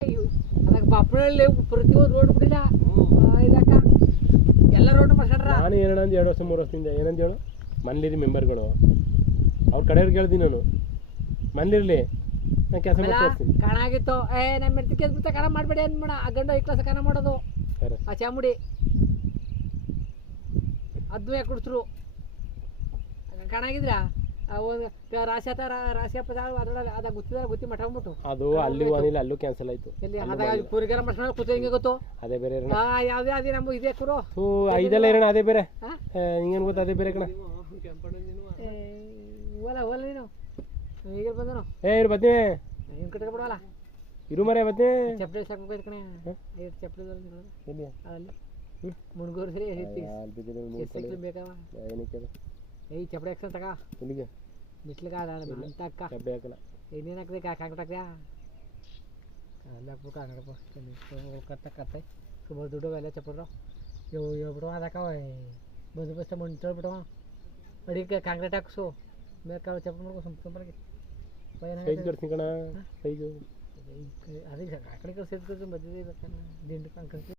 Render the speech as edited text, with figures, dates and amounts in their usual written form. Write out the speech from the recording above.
ಅದಾಗ ಬಾಪನಹಳ್ಳಿ ಪ್ರತಿಯೊಂದು ರೋಡ್ ಬಿಟ್ಟಿಲ್ಲ ಇದಕ್ಕ ಎಲ್ಲ ರೋಡ್ ಮಾಡ್ಕೊಂಡ್ರ. ನಾನು ಏನಂದು 2 ವರ್ಷ 3 ವರ್ಷದಿಂದ ಏನಂತ ಹೇಳು, ಮನೇಲಿರಿ ಮೆಂಬರ್ಗಳು ಅವ್ರ ಕಡೆಯವ್ರಿಗೆ ಹೇಳ್ತೀನಿ ನಾನು, ಮನೇಲಿರಲಿ ನಾನು ಕೆಲಸ ಮಾಡ್ತೀನಿ. ಕಾಣಾಗಿತ್ತು ನಮ್ಮ ಮೆರ್ತಿ ಕೆಲ್ಸ ಕಾಣ ಮಾಡಬೇಡಿ ಅನ್ಬೇಡ, ಆ ಗಂಡು ಈ ಕ್ಲಾಸ್ ಕಾಣ ಮಾಡೋದು ಆ ಚಾಮುಡಿ ಅದು ಯಾಕೆ ಕುಡಿಸ್ರು ಕಾಣಾಗಿದ್ರ ರಾಶಿಯಪ್ಪ ಅದ್ರೊಳಗೆ ಅದ ಗುತ್ತಿ ಮಠ ಅಂದ್ಬಿಟ್ಟು ಅದು ಅಲ್ಲಿ ಏನಿಲ್ಲ, ಅಲ್ಲೂ ಕ್ಯಾನ್ಸಲ್ ಆಯ್ತು. ಎಲ್ಲಿ ಅದಾಗ ಪೂರಿಗಾರ ಮಾಡ್ಕೊಂಡು ಕೂತು ಹೆಂಗೆ ಗೊತ್ತು ಅದೇ ಬೇರೆ ಯಾವ್ದೇ ಅದೇ ನಮ್ಗೆ ಇದೇ ಕುರು ಇದೆಲ್ಲ ಇರೋಣ, ಅದೇ ಬೇರೆ ಹಿಂಗೇನು ಗೊತ್ತ, ಅದೇ ಬೇರೆ ಕಣ. ಓಲ ಓಲ ನೀನು ಈಗ ಬಂದನು ಇರು ಬರ್ತೀನಿ, ಏನು ಕಟ್ಕ ಬಿಡವಲ್ಲ ಇರು ಮರೆ ಬರ್ತೀನಿ. ಚಪ್ಪಲಿ ಸಾಕೋಬೇಕು ಕಣೆ, ಚಪ್ಪಲಿ ಅಲ್ಲಿ ಮುಣ್ಗೂರು ಸರಿ ಬೇಕಾವ ಚಪ್ಪಡಿ ಹಾಕ್ಸನ್ ತಗ ಬಿಸ್ಲಿಗ ಅಂತ ಅಕ್ಕ ಇನ್ನೇನು ಹಾಕ್ದೆ ಕಾಂಗ್ರೆಟ್ ಹಾಕ್ದ್ಯಾ ಅಲ್ಲಿ ಹಾಕ್ಬಿಟ್ಟು ಕಾಂಗ್ರೆಟ್ ಕತ್ತೆ ಸುಮಾರು ದುಡ್ಡು ಎಲ್ಲ ಚಪ್ಪಡ್ರು ಹೇಳ್ಬಿಟ್ಟು ಅದಕ್ಕವ ಬಸ್ ಬಸ್ ಮಣ್ಣು ತೊಳ್ಬಿಟ್ಟು ಅಡಿಗೆ ಕಾಂಗ್ರೆಟ್ ಹಾಕ್ಸು ಬೇಕಾದ್ರೆ ಚಪ್ಪಲ್ ಮಾಡ್ಕೊ ಸುಮ್ಮನೆ ಅದೇ ಆ ಕಡೆ ಸೇರ್ಸ್ಕೊಂಡು ಮಧ್ಯೆ ದಿಂಡು ಕಾಂಕ್ರೀಟ್